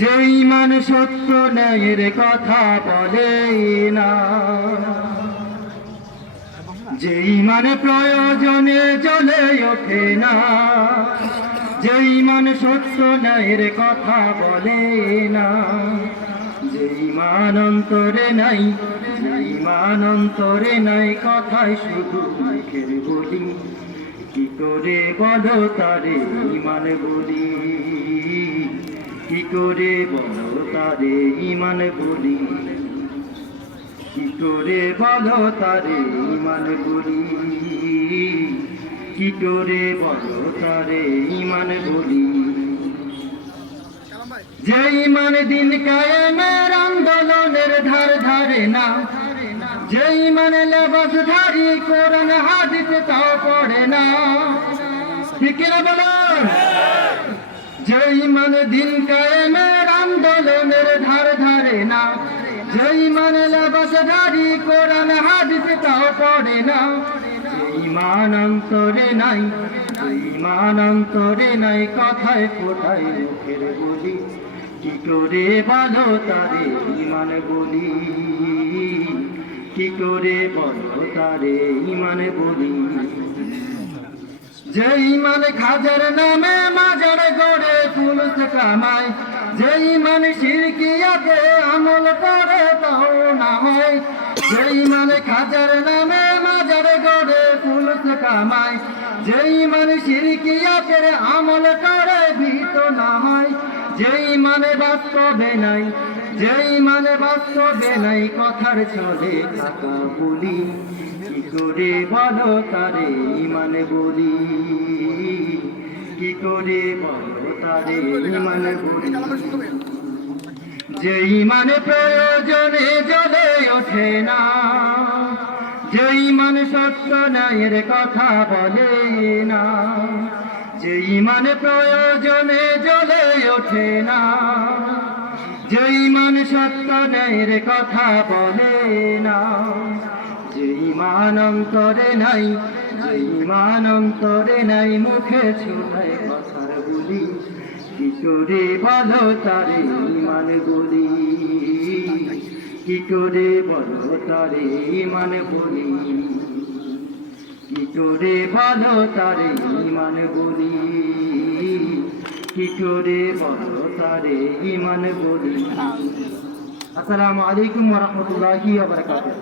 যে ঈমান সত্য ন্যায়ের কথা বলে না, যে ঈমান প্রয়োজনে জ্বলে ওঠে না, যে ঈমান সত্য ন্যায়ের কথা বলে না, যে ঈমান অন্তরে নাই, যে ঈমান অন্তরে নাই, কথায় শুধু মুখের বলি, কি করে বলো তারে ঈমান বলি, কি করে বলো তারে ঈমান বলি, কি করে বলো তারে ঈমান বলি, কি করে বলো তারে ঈমান বলি। যে ঈমান দিন কায়েমের আন্দোলনের ধার ধারে না, যে ঈমান লেবাসধারী কোরআন হাদিস তাও পড়ে না, ঠিক না বলো? যে ঈমান দিন কায়েমের আন্দোলনের ধার ধারে না, যে ঈমান লেবাসধারী কোরআন হাদিস তাও পড়ে না, যে ঈমান অন্তরে নাই, যে ঈমান অন্তরে নাই, কথায় ফোটায় মুখের বলি, কি করে বলো তারে ঈমান বলি, কি করে বলো তারে ঈমান বলি। যে ঈমান খাজার নামে মাজার গড়ে ফুলুস কামায়, যে ঈমান শিরকিয়াতে আমল করে তাও না হয়, যে ঈমান খাজার নামে মাজার গড়ে ফুলুস কামায়, যে ঈমান শিরকিয়াতে আমল করে ভীত না হয়, যে ঈমানে বাস্তবে নাই, যে ঈমানে বাস্তবে নাই, কথার ছলে থাকা বলি, কি করে বলো তারে ঈমান বলি, কি করে বলো তারে ঈমান বলি। যে ঈমান প্রয়োজনে জ্বলে ওঠে না, যে ঈমান সত্য ন্যায়ের কথা বলে না, যে ঈমান প্রয়োজনে জ্বলে ওঠে না, যে ঈমান সত্য ন্যায়ের কথা বলে না, যে ঈমান অন্তরে নাই, যে ঈমান অন্তরে নাই, মুখে ছুটায় কথার বলি, কি করে বলো তারে ঈমান বলি, কি করে বলো তারে ঈমান বলি, কি করে বলো তারে ঈমান বলি, কি করে বলো তারে ঈমান বলি। আসসালামু আলাইকুম ওয়া রাহমাতুল্লাহি ওয়া বারাকাতুহু।